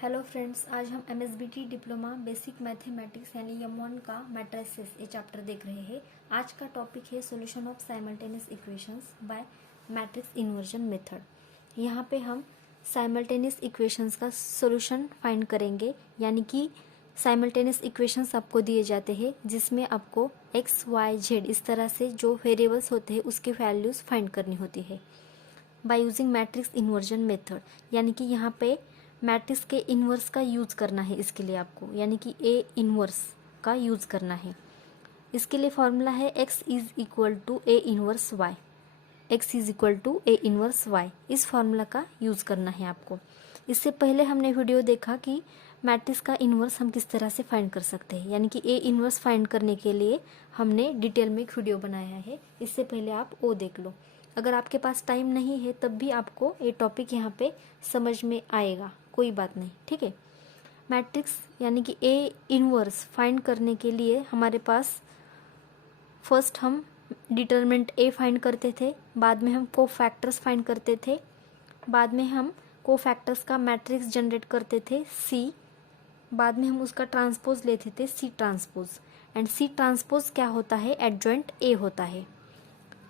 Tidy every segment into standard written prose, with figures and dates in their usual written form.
Hello friends, आज हम MSBT diploma basic mathematics यानी M1 का मैट्रिसेस ये चैप्टर देख रहे हैं। आज का टॉपिक है solution of simultaneous equations bye matrix inversion method. यहाँ पे हम साइमल्टेनियस इक्वेशंस का सॉल्यूशन फाइंड करेंगे, यानी कि साइमल्टेनियस इक्वेशंस आपको दिए जाते हैं जिसमें आपको x, y, z इस तरह से जो वेरिएबल्स होते हैं उसकी वैल्यूज़ फाइंड करनी होती है by using matrix inversion method. यानी कि यहाँ पे मैट्रिक्स के इन्वर्स का यूज़ करना है इसके लिए आपको, यानी कि ए इन्वर्स का यूज़ करना है। इसके लिए फॉर्मूला है x is equal to A inverse Y. x is equal to A inverse Y, इस फॉर्मूला का यूज़ करना है आपको। इससे पहले हमने वीडियो देखा कि मैट्रिक्स का इन्वर्स हम किस तरह से फाइंड कर सकते हैं, यानी कि ए इन्वर्स फाइंड करने के लिए हमने डिटेल में एक वीडियो बनाया है। इससे पहले आप वो देख लो। अगर आपके पास टाइम नहीं है तब भी आपको ये टॉपिक यहाँ पे समझ में आएगा, कोई बात नहीं, ठीक है। मैट्रिक्स यानी कि ए इन्वर्स फाइंड करने के लिए हमारे पास फर्स्ट हम डिटरमिनेंट ए फाइंड करते थे, बाद में हम कोफैक्टर्स फाइंड करते थे, बाद में हम कोफैक्टर्स का मैट्रिक्स जनरेट करते थे सी, बाद में हम उसका ट्रांसपोज लेते थे C transpose, and C transpose क्या होता है, एडजॉइंट ए होता है।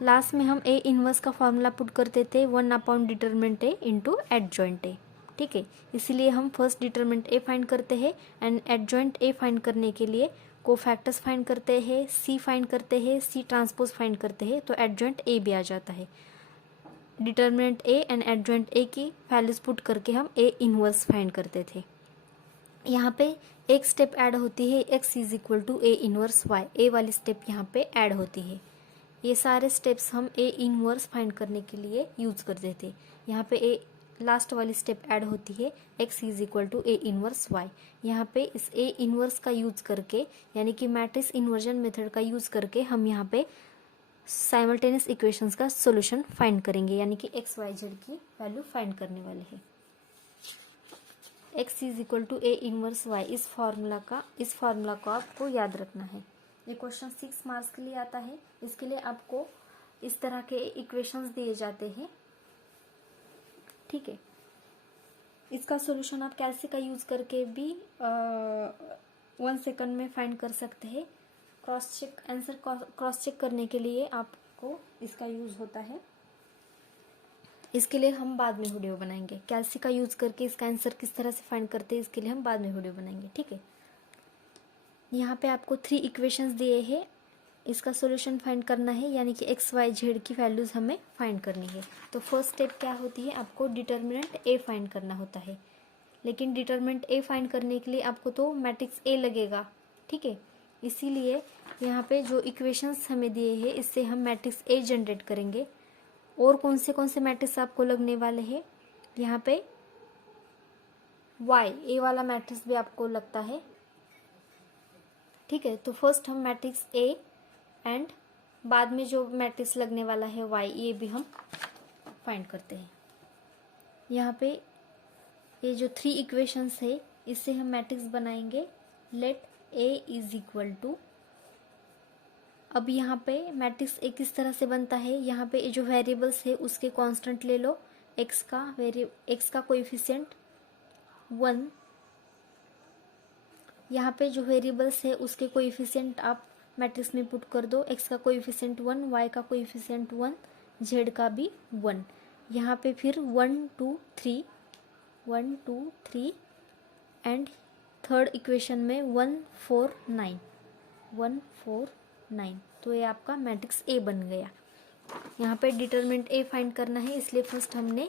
लास्ट में हम ए इन्वर्स का फॉर्मूला पुट करते थे 1 determinant A into adjoint A, ठीक है। इसीलिए हम फर्स्ट डिटरमिनेंट ए फाइंड करते हैं एंड एडजॉइंट ए फाइंड करने के लिए कोफैक्टर्स फाइंड करते हैं, सी फाइंड करते हैं, सी ट्रांसपोज फाइंड करते हैं, तो एडजॉइंट ए भी आ जाता है। Determinant A and adjoint A की वैल्यूज पुट करके हम ए इन्वर्स फाइंड करते थे। यहाँ पे एक स्टेप ऐड होती है, x is equal to A inverse Y, A वाली स्टेप यहाँ पे ऐड होती है। ये सारे स्टेप्स हम ए इनवर्स फाइंड करने के लिए यूज करते थे। यहाँ पे ए लास्ट वाली स्टेप ऐड होती है, x is equal to A inverse Y. यहाँ पे इस ए इनवर्स का यूज करके, यानी कि मैट्रिक्स इन्वर्जन मेथड का यूज करके हम यहाँ पे साइमल्टेनियस इक्वेशंस का सॉल्यूशन फाइंड करेंगे, यानी कि x, y, z की वैल्यू फाइंड करने वाले हैं। x is equal to A inverse Y, इस फॉर्मूला को आपको याद रखना है। ये क्वेश्चन 6 मार्क्स के लिए आता है। इसके लिए आपको इस तरह के इक्वेशंस दिए जाते हैं, ठीक है। इसका सॉल्यूशन आप कैलसी का यूज करके भी 1 सेकंड में फाइंड कर सकते हैं। आंसर क्रॉस चेक करने के लिए आपको इसका यूज होता है। इसके लिए हम बाद में वीडियो बनाएंगे। कैलसी का यूज करके इसका आंसर किस तरह से फाइंड करते हैं, इसके लिए हम बाद में वीडियो बनाएंगे, ठीक है। यहाँ पे आपको 3 इक्वेशंस दिए हैं, इसका सॉल्यूशन फाइंड करना है, यानी कि x, y, z की वैल्यूज हमें फाइंड करनी है। तो फर्स्ट स्टेप क्या होती है, आपको डिटरमिनेंट a फाइंड करना होता है। लेकिन डिटरमिनेंट a फाइंड करने के लिए आपको तो मैट्रिक्स a लगेगा, ठीक है। इसीलिए यहाँ पे जो इक्वेशंस हमें दिए हैं इससे हम मैट्रिक्स a जनरेट करेंगे। और कौन से मैट्रिक्स आपको लगने वाले हैं, यहाँ पे y, a वाला मैट्रिक्स भी आपको लगता है, ठीक है। तो फर्स्ट हम मैट्रिक्स A एंड बाद में जो मैट्रिक्स लगने वाला है Y, ये भी हम फाइंड करते हैं। यहाँ पे ये जो 3 इक्वेशंस है इससे हम मैट्रिक्स बनाएंगे। Let A is equal to, अब यहाँ पे मैट्रिक्स A किस तरह से बनता है, यहाँ पे जो वेरिएबल्स है उसके कांस्टेंट ले लो। x का कोएफिशिएंट 1, यहाँ पे जो वेरिएबल्स है उसके कोएफिशिएंट आप मैट्रिक्स में पुट कर दो। x का कोएफिशिएंट 1, y का कोएफिशिएंट 1, z का भी 1। यहाँ पे फिर 1 2 3 एंड थर्ड इक्वेशन में 1 4 9, तो ये आपका मैट्रिक्स A बन गया। यहाँ पे डिटरमिनेंट A फाइंड करना है, इसलिए फर्स्ट हमने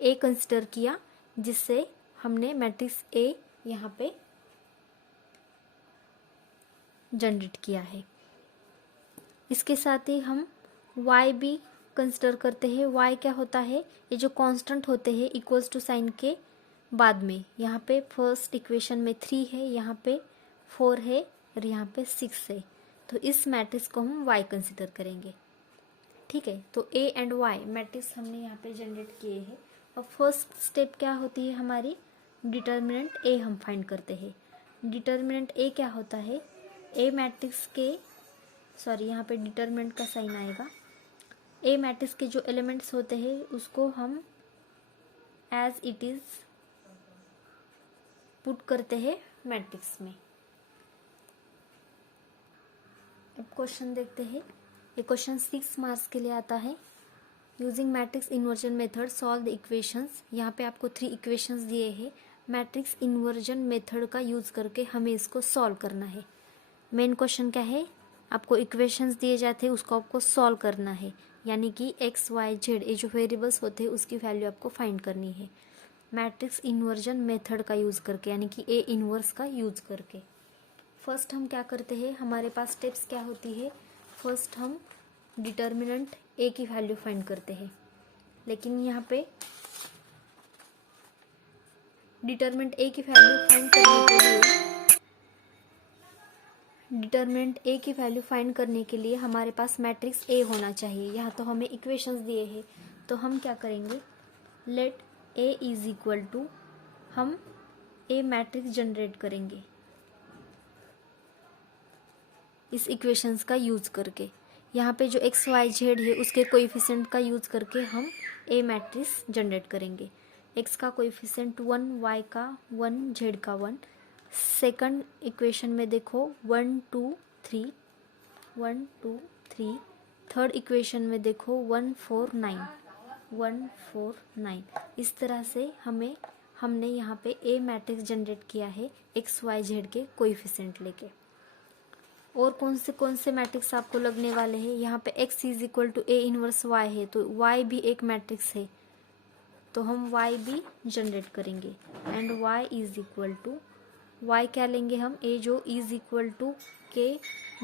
A कंसिडर किया, जिससे हमने मैट्रिक्स A यहाँ पे जनरेट किया है। इसके साथ ही हम y भी कंसिडर करते हैं। y क्या होता है, ये जो कांस्टेंट होते हैं इक्वल्स टू साइन के बाद में, यहाँ पे फर्स्ट इक्वेशन में 3 है, यहाँ पे 4 है और यहाँ पे 6 है, तो इस मैट्रिक्स को हम y कंसिडर करेंगे, ठीक है। तो a एंड y मैट्रिक्स हमने यहाँ पे जनरेट किए हैं। और फर्स्ट स्टेप क्या होती है हमारी, डिटरमिनेंट a हम फाइंड करते हैं। डिटरमिनेंट a क्या होता है, ए मैट्रिक्स के, सॉरी यहाँ पे डिटरमिनेंट का साइन आएगा, ए मैट्रिक्स के जो एलिमेंट्स होते हैं उसको हम एज इट इज़ पुट करते हैं मैट्रिक्स में। अब क्वेश्चन देखते हैं। ये क्वेश्चन 6 मार्क्स के लिए आता है। Using matrix inversion method solve the equations. यहाँ पे आपको 3 इक्वेशंस दिए हैं। मैट्रिक्स इन्वर्जन मेथड का यूज करके हमें इसको सॉल्व करना है। मेन क्वेश्चन क्या है, आपको इक्वेशंस दिए जाते हैं, उसको आपको सॉल्व करना है, यानी कि एक्स वाई जेड ये जो वेरिएबल्स होते हैं उसकी वैल्यू आपको फाइंड करनी है मैट्रिक्स इन्वर्जन मेथड का यूज करके, यानी कि ए इन्वर्स का यूज करके। फर्स्ट हम क्या करते हैं, हमारे पास स्टेप्स क्या होती है। फर्स्ट हम डिटर्मिनेंट ए की वैल्यू फाइंड करते हैं, लेकिन यहाँ पे डिटर्मिनेंट ए की वैल्यू फाइंड करने के लिए हमारे पास मैट्रिक्स ए होना चाहिए। यहाँ तो हमें इक्वेशंस दिए हैं, तो हम क्या करेंगे, let A is equal to, हम ए मैट्रिक्स जनरेट करेंगे इस इक्वेशंस का यूज करके। यहाँ पे जो एक्स वाई जेड है उसके कोएफिशिएंट का यूज करके हम ए मैट्रिक्स जनरेट करेंगे। एक्स का कोएफिशिएंट 1, वाई का 1, जेड का 1। सेकंड इक्वेशन में देखो 1 2 3, 1 2 3। थर्ड इक्वेशन में देखो 1 4 9, 1 4 9। इस तरह से हमने यहाँ पे ए मैट्रिक्स जनरेट किया है एक्स वाई जेड के कोएफिशिएंट लेके। और कौन से मैट्रिक्स आपको लगने वाले हैं, यहाँ पे x is equal to A inverse y है, तो y भी एक मैट्रिक्स है, तो हम y भी जनरेट करेंगे। And y is equal to, y क्या लेंगे हम, a जो इज इक्वल टू के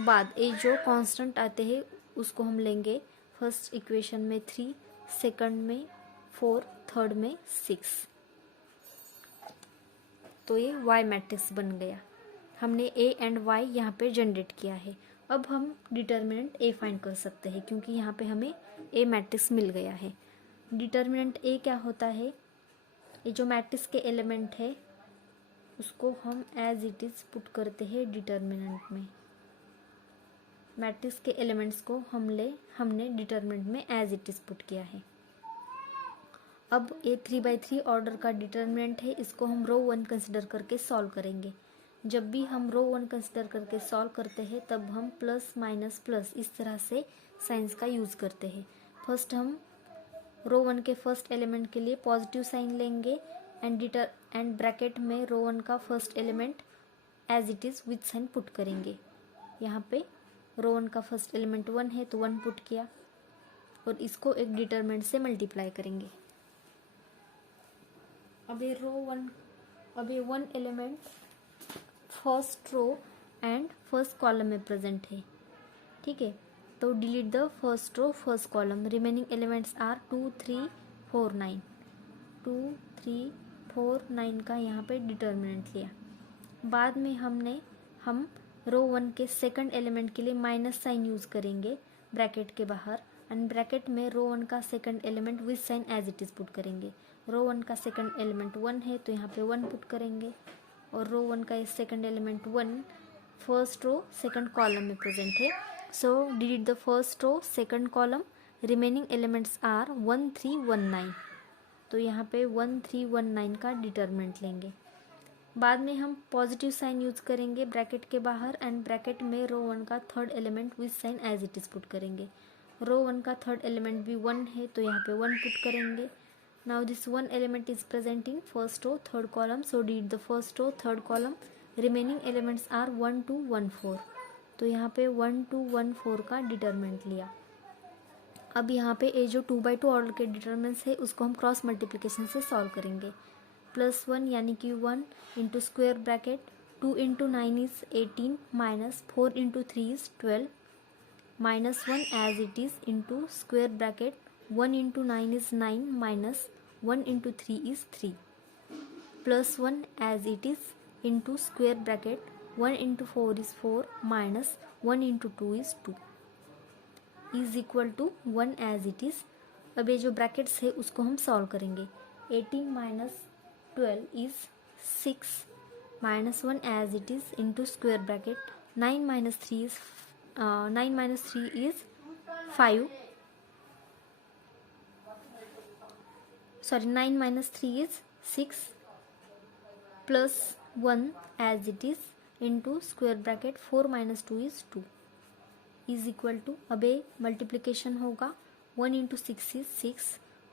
बाद a जो कांस्टेंट आते हैं उसको हम लेंगे। फर्स्ट इक्वेशन में 3, सेकंड में 4, थर्ड में 6, तो ये y मैट्रिक्स बन गया। हमने a एंड y यहाँ पे जनरेट किया है। अब हम डिटर्मिनेंट a फाइंड कर सकते हैं, क्योंकि यहाँ पे हमें a मैट्रिक्स मिल गया है। डिटर्मिनेंट a क्या होता है, ये जो मैट्रिक्स के एलिमेंट है उसको हम एज इट इज पुट करते हैं डिटर्मिनेंट में। मैट्रिक्स के एलिमेंट्स को हमने डिटर्मिनेंट में एज इट इज पुट किया है। अब ये 3/3 ऑर्डर का डिटर्मिनेंट है, इसको हम रो 1 कंसिडर करके सॉल्व करेंगे। जब भी हम रो 1 कंसिडर करके सॉल्व करते हैं तब हम प्लस माइनस प्लस इस तरह से साइंस का यूज़ करते हैं। फर्स्ट हम रो 1 के फर्स्ट एलिमेंट के लिए पॉजिटिव साइन लेंगे एंड ब्रैकेट में रो 1 का first element as it is with sign put करेंगे। यहाँ पे रो 1 का फर्स्ट एलिमेंट 1 है तो 1 पुट किया और इसको एक डिटरमिनेंट से मल्टीप्लाई करेंगे। अब ये 1 element first row and first column में प्रेजेंट है, ठीक है, तो delete the first row first column. Remaining elements are 2 3 4 9, 2 3 4 9 का यहाँ पे डिटर्मिनेंट लिया। बाद में हम रो 1 के सेकंड एलिमेंट के लिए माइनस साइन यूज़ करेंगे ब्रैकेट के बाहर, एंड ब्रैकेट में रो 1 का second element with sign as it is put करेंगे। रो 1 का सेकंड एलिमेंट 1 है तो यहाँ पे 1 पुट करेंगे, और रो 1 का second element 1 first row second column में प्रेजेंट है, so delete the first row second column. Remaining elements are 1 3 1 9, तो यहाँ पे 1 3 1 9 का डिटर्मिनेंट लेंगे। बाद में हम पॉजिटिव साइन यूज करेंगे ब्रैकेट के बाहर, एंड ब्रैकेट में रो 1 का third element with sign as it is put करेंगे। रो 1 का थर्ड एलिमेंट भी 1 है तो यहाँ पे 1 पुट करेंगे। Now this one element is present in first row third column, so delete the first row third column. Remaining elements are 1 2 1 4, तो यहाँ पे 1 2 1 4 का डिटर्मिनेंट लिया। अब यहाँ पे ये जो 2/2 ऑर्डर के डिटर्मिनेंट्स है उसको हम क्रॉस मल्टीप्लिकेशन से सॉल्व करेंगे। +1 यानी कि 1 into square bracket 2 into 9 is 18 minus 4 into 3 is 12 -1 as it is into square bracket 1 into 9 is 9 minus 1 into 3 is 3, plus 1 as it is into square bracket 1 into 4 is 4 minus 1 into 2 is 2 is equal to 1 as it is। अब ये जो brackets है उसको हम solve करेंगे। 18 minus 12 is 6 minus 1 as it is into square bracket 9 minus 3 is 5, sorry 9 minus 3 is 6 plus 1 as it is into square bracket 4 minus 2 is 2 is equal to, अब ये multiplication होगा, 1 into 6 is 6,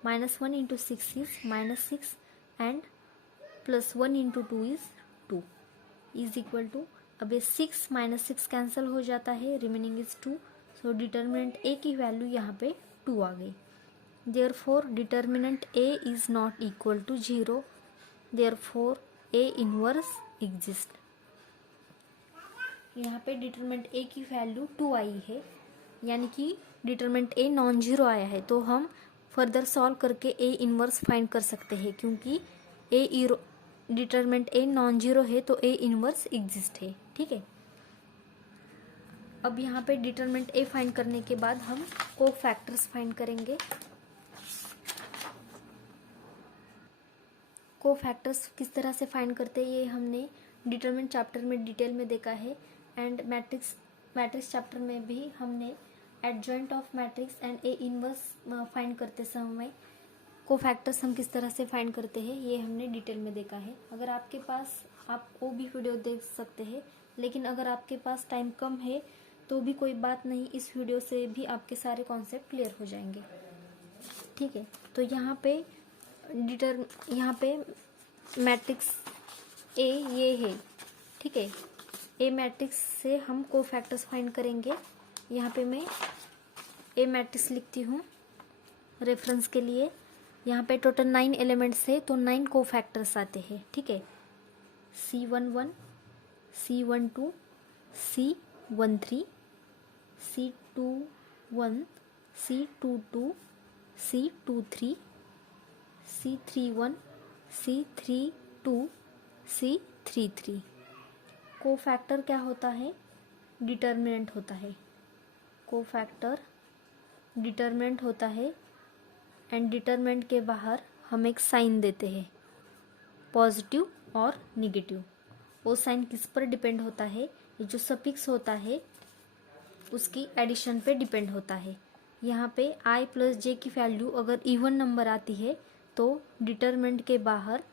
minus 1 into 6 is minus 6 and plus 1 into 2 is 2 is equal to, अब ये 6 माइनस 6 cancel हो जाता है, remaining is 2. So determinant A की वैल्यू यहाँ पे 2 आ गई. Therefore determinant A is not equal to 0, therefore A inverse exist. यहाँ पे डिटरमिनेंट ए की वैल्यू 2 आई है, यानी कि डिटरमिनेंट ए नॉन जीरो आया है. तो हम फर्दर सॉल्व करके ए इनवर्स फाइंड कर सकते हैं, क्योंकि डिटरमिनेंट ए नॉन जीरो है तो ए इनवर्स एग्जिस्ट है. ठीक है. अब यहाँ पे डिटरमिनेंट ए फाइंड करने के बाद हम कोफैक्टर्स फाइंड करेंगे. कोफैक्टर्स किस तरह से फाइंड करते हैं ये हमने डिटरमिनेंट चैप्टर में डिटेल में देखा है, एंड मैट्रिक्स चैप्टर में भी हमने adjoint of matrix and A inverse find करते समय कोफैक्टर्स हम किस तरह से फाइंड करते हैं ये हमने डिटेल में देखा है. अगर आपके पास, आप वो भी वीडियो देख सकते हैं, लेकिन अगर आपके पास टाइम कम है तो भी कोई बात नहीं, इस वीडियो से भी आपके सारे कॉन्सेप्ट क्लियर हो जाएंगे. ठीक है. तो यहाँ पे मैट्रिक्स ए ये है. ठीक है. ए मैट्रिक्स से हम कोफैक्टर्स फाइंड करेंगे. यहाँ पे मैं ए मैट्रिक्स लिखती हूँ रेफरेंस के लिए. यहाँ पे टोटल 9 एलिमेंट्स है, तो 9 कोफैक्टर्स आते हैं. ठीक है. C11, C12, C13, C21, C22, C23, C31, C32, C33. Cofactor क्या होता है? डिटर्मिनेंट होता है. कोफैक्टर डिटर्मिनेंट होता है, एंड डिटर्मिनेंट के बाहर हम एक साइन देते हैं, पॉजिटिव और निगेटिव. वो साइन किस पर डिपेंड होता है? ये जो सफिक्स होता है उसकी एडिशन पे डिपेंड होता है. यहाँ पे i प्लस जे की वैल्यू अगर इवन नंबर आती है तो डिटर्मिनेंट के बाहर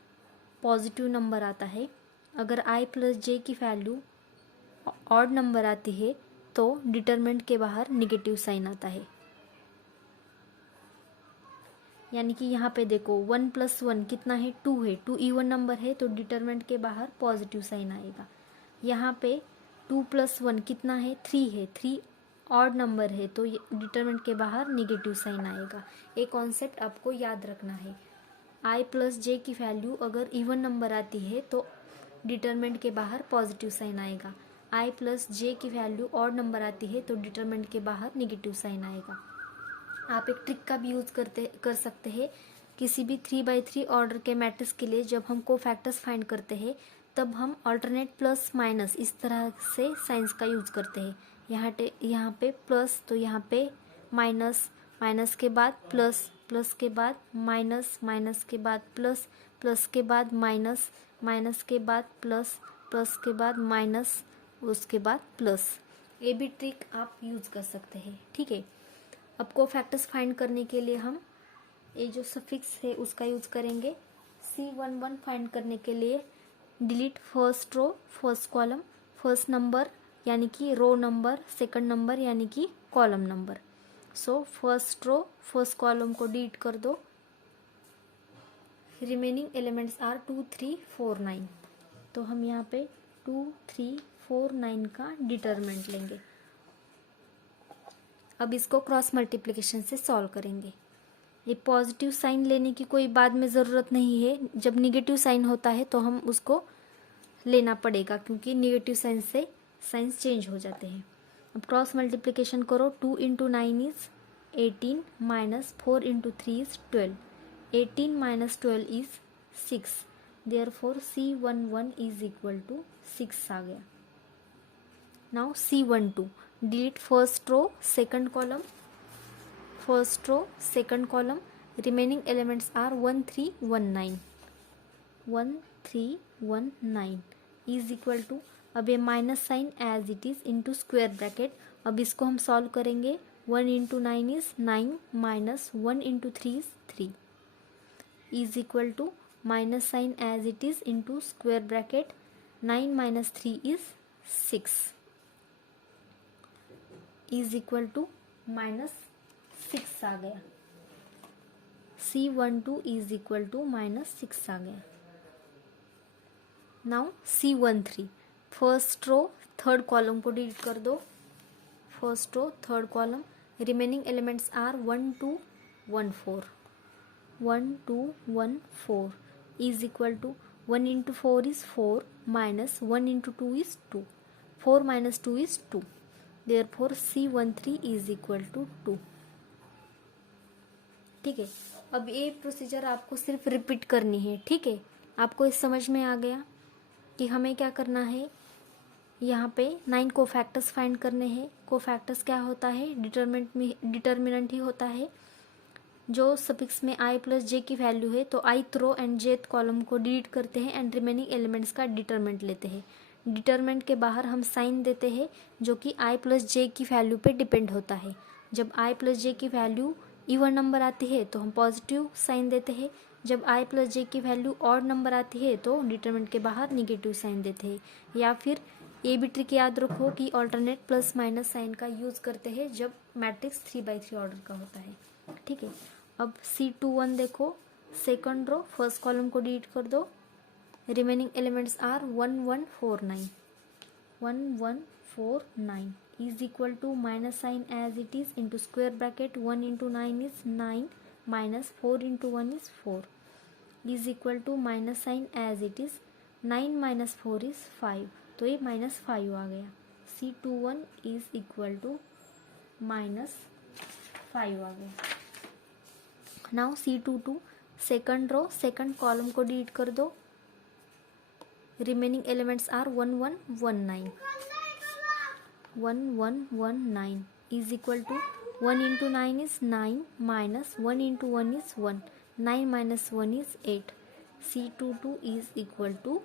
पॉजिटिव नंबर आता है. अगर i प्लस जे की वैल्यू ऑड नंबर आती है तो डिटर्मिनेंट के बाहर निगेटिव साइन आता है. यानी कि यहाँ पे देखो 1 + 1 कितना है? 2 है. 2 इवन नंबर है तो डिटर्मिनेंट के बाहर पॉजिटिव साइन आएगा. यहाँ पे 2 + 1 कितना है? 3 है. 3 ऑड नंबर है तो डिटर्मिनेंट के बाहर निगेटिव साइन आएगा. ये कॉन्सेप्ट आपको याद रखना है. i प्लस जे की वैल्यू अगर इवन नंबर आती है तो डिटर्मिनेंट के बाहर पॉजिटिव साइन आएगा. i प्लस जे की वैल्यू ऑड नंबर आती है तो डिटर्मिनेंट के बाहर निगेटिव साइन आएगा. आप एक ट्रिक का भी यूज़ कर सकते हैं. किसी भी 3x3 ऑर्डर के मैट्रिक्स के लिए जब हम कोफैक्टर्स फाइंड करते हैं तब हम अल्टरनेट प्लस माइनस इस तरह से साइंस का यूज़ करते हैं. यहाँ पे प्लस तो यहाँ पे माइनस, माइनस के बाद प्लस, प्लस के बाद माइनस, माइनस के बाद प्लस, प्लस के बाद माइनस, माइनस के बाद प्लस, प्लस के बाद माइनस, उसके बाद प्लस. ये भी ट्रिक आप यूज़ कर सकते हैं. ठीक है. अब कोफैक्टर्स फाइंड करने के लिए हम ये जो सफिक्स है उसका यूज़ करेंगे. C11 फाइंड करने के लिए delete first row first column, first number यानी कि रो नंबर, सेकंड नंबर यानी कि column number. So first row first column को डिलीट कर दो. Remaining elements are 2, 3, 4, 9. तो हम यहाँ पे 2, 3, 4, 9 का डिटर्मिनेंट लेंगे. अब इसको क्रॉस मल्टीप्लिकेशन से सॉल्व करेंगे. ये पॉजिटिव साइन लेने की कोई बाद में ज़रूरत नहीं है. जब निगेटिव साइन होता है तो हम उसको लेना पड़ेगा, क्योंकि निगेटिव साइन से साइंस चेंज हो जाते हैं. अब क्रॉस मल्टीप्लिकेशन करो. 2 × 9 is 18 minus 4 × 3 is 12. 18 minus 12 is 6. Therefore C11 is equal to 6 आ गया. Now C12 delete first row second column, first row second column. Remaining elements are 1, 3, 1, 9. 1, 3, 1, 9 is equal to, अब ये minus sign as it is into square bracket. अब इसको हम solve करेंगे. 1 × 9 is 9 minus 1 × 3 is 3 is equal to minus sign as it is into square bracket. 9 minus 3 is 6 is equal to -6 आ गया। C12 is equal to -6 आ गया। Now C13 first row third column को delete कर दो। First row third column remaining elements are 1 2 1 4 1 2 1 4 is equal to 1 into 4 is 4 minus 1 into 2 is 2 4 minus 2 is 2 therefore C13 is equal to 2। ठीक है, अब ये procedure आपको सिर्फ रिपीट करनी है। ठीक है, आपको इस समझ में आ गया कि हमें क्या करना है। यहाँ पे 9 कोफैक्टर्स फाइंड करने हैं। कोफैक्टर्स क्या होता है, डिटर्मिनेंट ही होता है। जो सफिक्स में i प्लस जे की वैल्यू है तो ith row and jth column को डिलीट करते हैं एंड रिमेनिंग एलिमेंट्स का डिटरमिनेंट लेते हैं। डिटरमिनेंट के बाहर हम साइन देते हैं जो कि i प्लस जे की वैल्यू पे डिपेंड होता है। जब i प्लस जे की वैल्यू इवन नंबर आती है तो हम पॉजिटिव साइन देते हैं। जब i प्लस जे की वैल्यू ऑड नंबर आती है तो डिटरमिनेंट के बाहर निगेटिव साइन देते हैं। या फिर ये भी ट्रिक याद रखो कि ऑल्टरनेट प्लस माइनस साइन का यूज़ करते हैं जब मैट्रिक्स 3/3 ऑर्डर का होता है। ठीक है, अब C21 देखो, सेकंड रो फर्स्ट कॉलम को डिलीट कर दो। Remaining elements are 1 1 4 9 1 1 4 9 is equal to minus sign as it is into square bracket 1 into 9 is 9 minus 4 into 1 is 4 is equal to minus sign as it is 9 minus 4 is 5 तो ये -5 आ गया। C21 is equal to -5 आ गया। Now C22 second row second column को delete कर दो। Remaining elements are 1 1 1 9 1 1 1 9 is equal to 1 into 9 is 9 minus 1 into 1 is 1 9 minus 1 is 8 C22 is equal to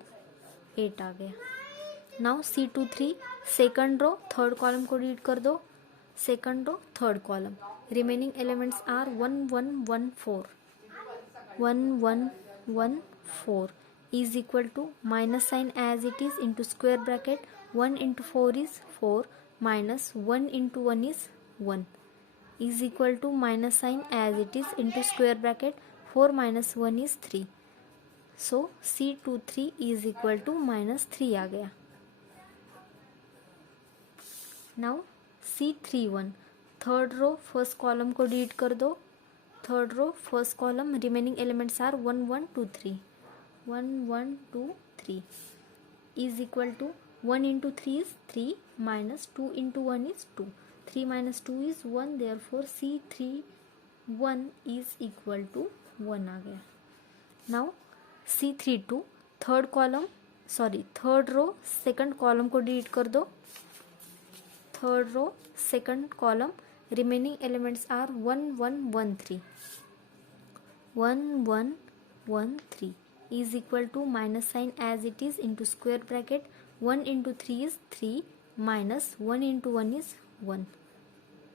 8 आ गया। Now C23 second row third column को delete कर दो। Second row third column remaining elements are 1 1 1 4 1 1 1 4 is equal to minus sign as it is into square bracket 1 into 4 is 4 minus 1 into 1 is 1 is equal to minus sign as it is into square bracket 4 minus 1 is 3 so C23 is equal to -3 आ गया। Now C31 third row first column को delete कर दो। Third row first column remaining elements are 1 1 2 3 1 1 2 3 is equal to 1 into 3 is 3 minus 2 into 1 is 2 3 minus 2 is 1 therefore C31 is equal to 1 आ गया। Now C32 third row second column को delete कर दो। Third row second column remaining elements are 1 1 1 3 1 1 1 3 is equal to minus sign as it is into square bracket 1 into 3 is 3 minus 1 into 1 is 1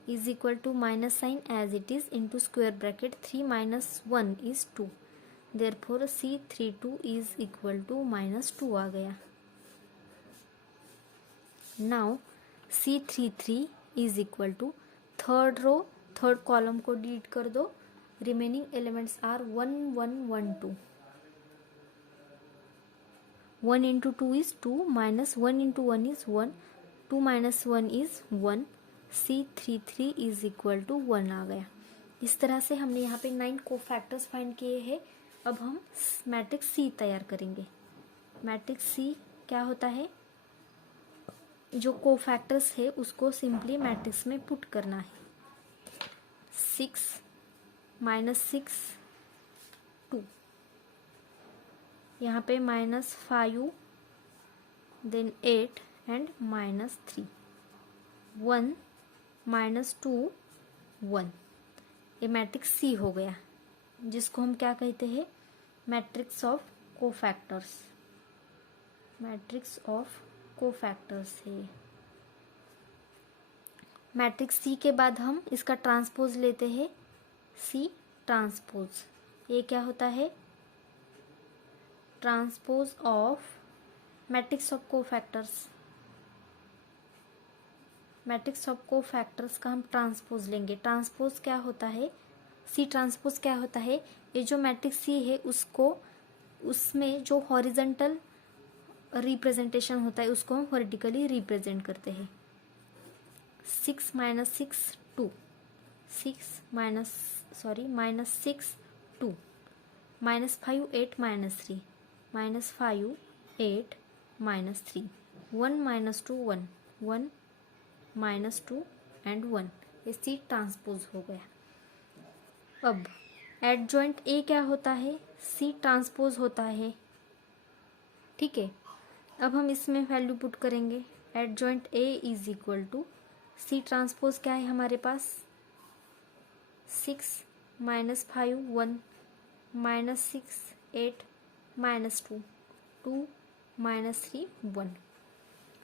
is equal to minus sign as it is into square bracket 3 minus 1 is 2 therefore C32 is equal to -2 आ गया। Now C33 is equal to third row third column को delete कर दो। Remaining elements are 1 1 1 2 1 into 2 is 2 minus 1 into 1 is 1 2 minus 1 is 1 C33 is equal to 1 आ गया। इस तरह से हमने यहाँ पे 9 कोफैक्टर्स फाइंड किए हैं। अब हम मैट्रिक्स C तैयार करेंगे। मैट्रिक्स C क्या होता है, जो कोफैक्टर्स है उसको सिंपली मैट्रिक्स में पुट करना है। 6 -6 2 यहाँ पे -5 देन 8 एंड -3 1 -2 1 ये मैट्रिक्स C हो गया, जिसको हम क्या कहते हैं, matrix of cofactors. Matrix of cofactors है। मैट्रिक्स C के बाद हम इसका ट्रांसपोज लेते हैं, C ट्रांसपोज। ये क्या होता है, transpose of matrix of cofactors, matrix of cofactors का हम ट्रांसपोज लेंगे। ट्रांसपोज क्या होता है, सी ट्रांसपोज क्या होता है, ये जो मैट्रिक्स सी है उसको, उसमें जो हॉरिजेंटल रिप्रेजेंटेशन होता है उसको हम वर्टिकली रिप्रेजेंट करते हैं। 6 - 6 2, -6 2, -5 8 -3, -5 8 -3, 1 - 2 1, 1 -2 एंड 1, ये सी ट्रांसपोज हो गया। अब एडजॉइंट ए क्या होता है, सी ट्रांसपोज होता है। ठीक है, अब हम इसमें वैल्यू पुट करेंगे। Adjoint A is equal to C transpose क्या है हमारे पास, 6 - 5 1, -6 8 -2, 2 -3 1।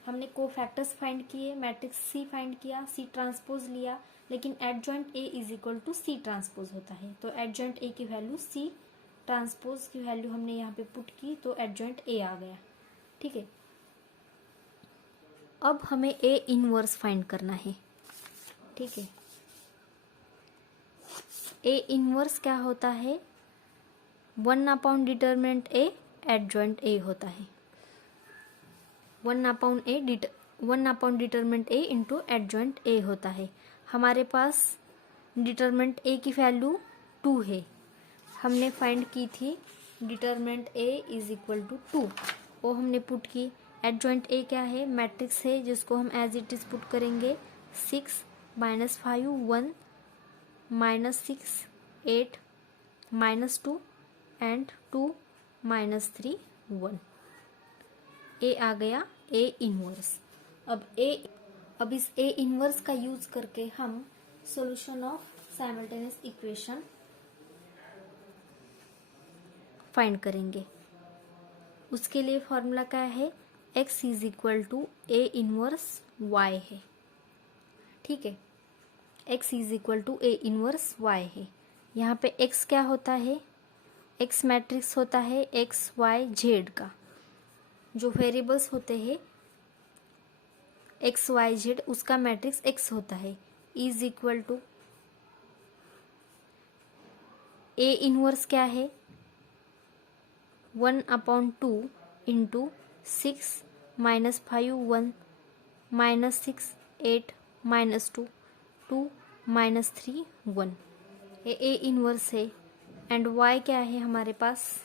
हमने कोफैक्टर्स फाइंड किए, मैट्रिक्स सी फाइंड किया, सी ट्रांसपोज लिया, लेकिन adjoint A is equal to C transpose होता है। तो एडजॉइंट ए की वैल्यू सी ट्रांसपोज की वैल्यू हमने यहाँ पे पुट की तो एडजॉइंट ए आ गया। ठीक है, अब हमें ए इनवर्स फाइंड करना है। ठीक है, ए इनवर्स क्या होता है, 1/डिटरमिनेंट ए एडजॉइंट ए होता है। 1/डिटरमिनेंट ए इंटू एडजॉइंट ए होता है। हमारे पास डिटरमिनेंट ए की वैल्यू 2 है, हमने फाइंड की थी determinant A is equal to 2, वो हमने पुट की। एडजॉइंट ए क्या है, मैट्रिक्स है जिसको हम एज इट इज पुट करेंगे। 6 - 5 1, -6 8 -2 एंड 2 -3 1, ए आ गया ए इनवर्स। अब इस ए इनवर्स का यूज करके हम solution of simultaneous equation find करेंगे। उसके लिए फॉर्मूला क्या है, x is equal to A inverse y है। ठीक है, x is equal to A inverse y है। यहाँ पे x क्या होता है, x मैट्रिक्स होता है x y z का, जो वेरिएबल्स होते हैं x y z उसका मैट्रिक्स x होता है। Is equal to A inverse क्या है, 1/2 इंटू 6 - 5 1, -6 8 -2, 2 -3 1, ये ए इनवर्स है। एंड y क्या है हमारे पास,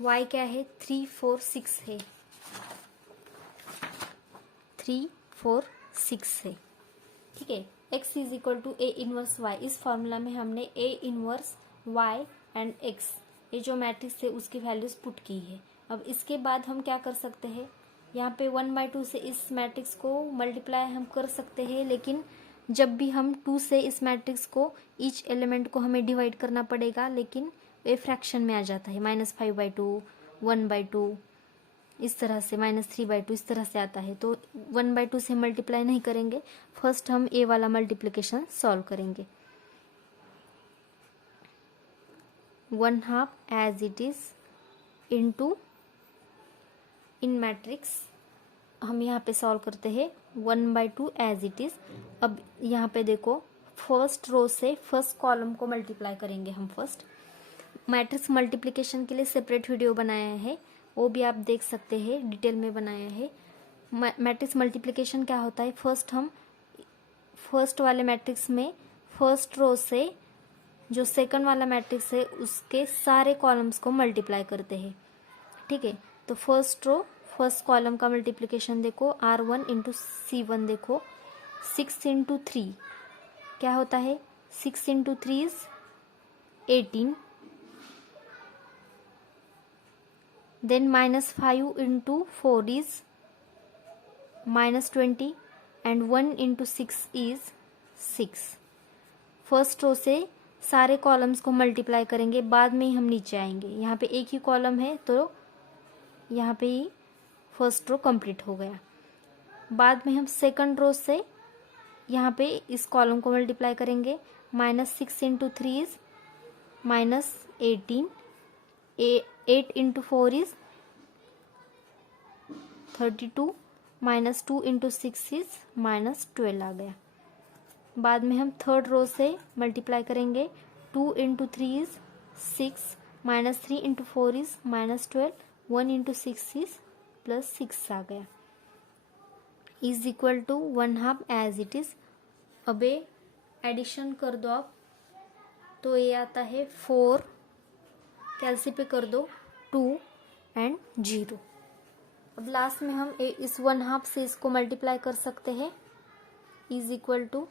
y क्या है, 3 4 6 है, 3 4 6 है। ठीक है, x is equal to A inverse y, इस फॉर्मूला में हमने A inverse y and x ये जो मैट्रिक्स है उसकी वैल्यूज पुट की है। अब इसके बाद हम क्या कर सकते हैं, यहाँ पे 1/2 से इस मैट्रिक्स को मल्टीप्लाई हम कर सकते हैं, लेकिन जब भी हम 2 से इस मैट्रिक्स को ईच एलिमेंट को हमें डिवाइड करना पड़ेगा, लेकिन ये फ्रैक्शन में आ जाता है। -5/2 1/2 इस तरह से, -3/2 इस तरह से आता है। तो 1/2 से मल्टीप्लाई नहीं करेंगे, फर्स्ट हम ए वाला मल्टीप्लिकेशन सॉल्व करेंगे। 1/2 एज इट इज इंटू इन मैट्रिक्स हम यहाँ पे सॉल्व करते हैं 1/2 एज इट इज। अब यहाँ पे देखो, फर्स्ट रो से फर्स्ट कॉलम को मल्टीप्लाई करेंगे हम। फर्स्ट मैट्रिक्स मल्टीप्लिकेशन के लिए सेपरेट वीडियो बनाया है, वो भी आप देख सकते हैं, डिटेल में बनाया है। मैट्रिक्स मल्टीप्लिकेशन क्या होता है, फर्स्ट हम फर्स्ट वाले मैट्रिक्स में फर्स्ट रो से जो सेकंड वाला मैट्रिक्स है उसके सारे कॉलम्स को मल्टीप्लाई करते हैं। ठीक है, तो फर्स्ट रो फर्स्ट कॉलम का मल्टीप्लिकेशन देखो, R1 इंटू C1 देखो, 6 इंटू 3 क्या होता है, 6 into 3 is 18, then -5 into 4 is -20 and 1 into 6 is 6। First row से सारे कॉलम्स को मल्टीप्लाई करेंगे, बाद में ही हम नीचे आएंगे। यहाँ पे एक ही कॉलम है तो यहाँ पे ही फर्स्ट रो कंप्लीट हो गया। बाद में हम सेकंड रो से यहाँ पे इस कॉलम को मल्टीप्लाई करेंगे, -6 into 3 is minus 18, 8 into 4 is 32, minus 2 into 6 is minus 12 आ गया। बाद में हम थर्ड रो से मल्टीप्लाई करेंगे, 2 into 3 is 6, minus 3 into 4 is minus 12, 1 into 6 is plus 6 आ गया, is equal to 1/2 as it is. अब ये एडिशन कर दो आप, तो ये आता है 4, कैलसी पे कर दो 2 एंड 0। अब लास्ट में हम इस 1/2 से इसको मल्टीप्लाई कर सकते हैं, इज इक्वल टू,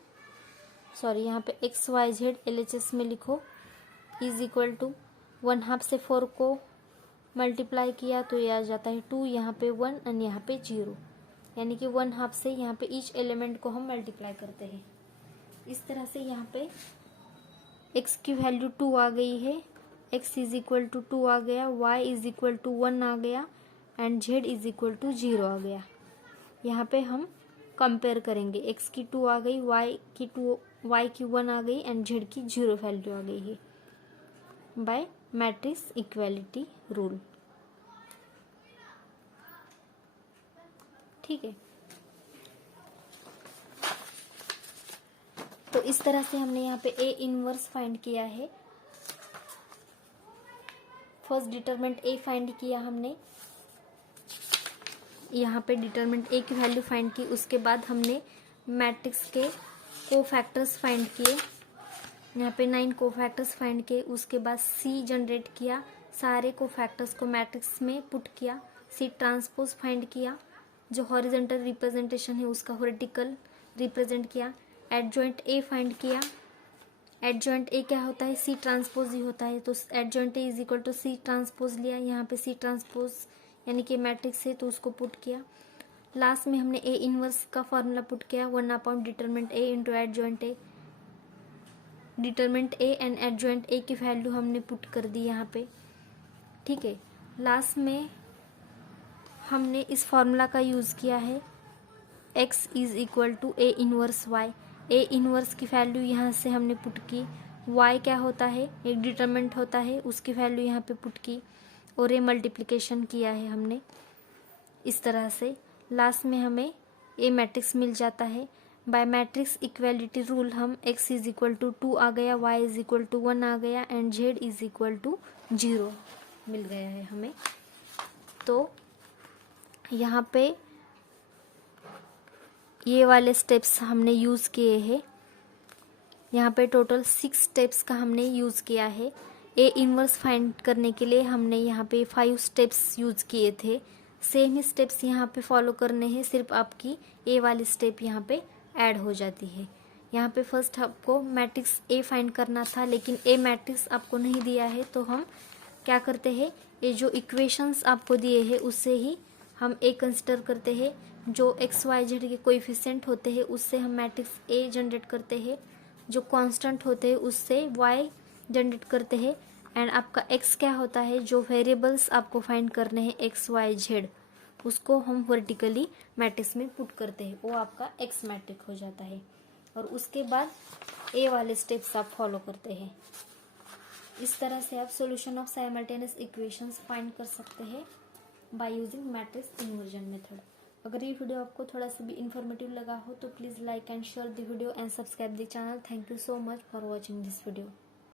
सॉरी यहाँ पे XYZ LHS में लिखो, इज इक्वल टू 1/2 से 4 को मल्टीप्लाई किया तो ये आ जाता है 2, यहाँ पे 1 एंड यहाँ पे 0, यानी कि 1/2 से यहाँ पे ईच एलिमेंट को हम मल्टीप्लाई करते हैं। इस तरह से यहाँ पे x की वैल्यू 2 आ गई है, x इज इक्वल टू 2 आ गया, y इज इक्वल टू 1 आ गया and z is equal to 0 आ गया। यहाँ पे हम कंपेयर करेंगे, x की 2 आ गई, y की 1 आ गई एंड z की 0 वैल्यू आ गई है बाय मैट्रिक्स इक्वालिटी रूल। ठीक है, तो इस तरह से हमने यहाँ पे A इनवर्स फाइंड किया है। फर्स्ट डिटरमिनेंट A फाइंड किया हमने, यहाँ पे डिटरमिनेंट A की वैल्यू फाइंड की, उसके बाद हमने मैट्रिक्स के कोफैक्टर्स फाइंड किए, यहाँ पे 9 कोफैक्टर्स फाइंड किए, उसके बाद C जनरेट किया, सारे कोफैक्टर्स को मैट्रिक्स में पुट किया, C ट्रांसपोज फाइंड किया, जो हॉरिजॉन्टल रिप्रेजेंटेशन है उसका वर्टिकल रिप्रेजेंट किया, एडजॉइंट A फाइंड किया, एडजॉइंट A क्या होता है, C ट्रांसपोज ही होता है, तो adjoint A is equal to C transpose लिया, यहाँ पे C ट्रांसपोज यानी कि मैट्रिक्स है तो उसको पुट किया। लास्ट में हमने A इनवर्स का फॉर्मूला पुट किया, 1/, determinant A into adjoint A, determinant A and adjoint A की वैल्यू हमने पुट कर दी यहाँ पे। ठीक है, लास्ट में हमने इस फॉर्मूला का यूज़ किया है, x is equal to A inverse y, A inverse की वैल्यू यहाँ से हमने पुट की, y क्या होता है, एक डिटरमिनेंट होता है, उसकी वैल्यू यहाँ पे पुट की और ये मल्टीप्लिकेशन किया है हमने। इस तरह से लास्ट में हमें A मैट्रिक्स मिल जाता है। बाय मैट्रिक्स इक्वालिटी रूल हम x इज इक्वल टू 2 आ गया, y इज इक्वल टू 1 आ गया and z is equal to 0 मिल गया है हमें। तो यहाँ पे ये वाले स्टेप्स हमने यूज़ किए हैं, यहाँ पे टोटल 6 स्टेप्स का हमने यूज़ किया है। A इनवर्स फाइंड करने के लिए हमने यहाँ पे 5 स्टेप्स यूज़ किए थे, सेम ही स्टेप्स यहाँ पे फॉलो करने हैं, सिर्फ आपकी A वाली स्टेप यहाँ पे ऐड हो जाती है। यहाँ पे फर्स्ट आपको मैट्रिक्स A फाइंड करना था, लेकिन A मैट्रिक्स आपको नहीं दिया है, तो हम क्या करते हैं, ये जो इक्वेशंस आपको दिए हैं उससे ही हम A कंसिडर करते हैं, जो XYZ के कोएफिशिएंट होते हैं उससे हम मैट्रिक्स A जनरेट करते हैं, जो कांस्टेंट होते हैं उससे Y जनरेट करते हैं एंड आपका X क्या होता है, जो वेरिएबल्स आपको फाइंड करने हैं XYZ, उसको हम वर्टिकली मैट्रिक्स में पुट करते हैं, वो आपका X मैट्रिक्स हो जाता है और उसके बाद A वाले स्टेप्स आप फॉलो करते हैं। इस तरह से आप solution of simultaneous equations find कर सकते हैं by using matrix inversion method. अगर ये वीडियो आपको थोड़ा सा भी इन्फॉर्मेटिव लगा हो तो please like and share the video and subscribe the channel. Thank you so much for watching this video.